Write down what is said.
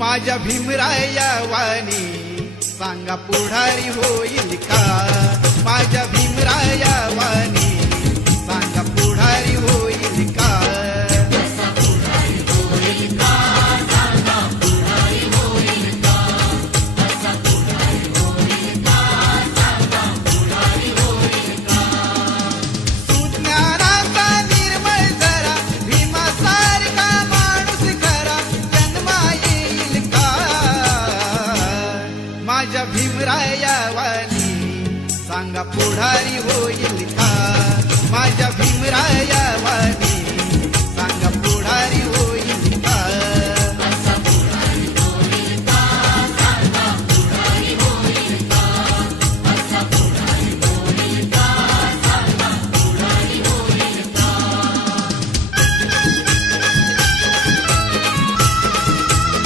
माझ्या भीमराया वाणी सांगा पुढारी होईल का? माझ्या भीमराया वाणी सांगा पुढारी होईल का? सुज्ञानाचा निर्मळ जरा भीमासारखा माणूस खरा जन्मा येईल का? माझ्या भीमराया वाणी सांगा पुढारी होईल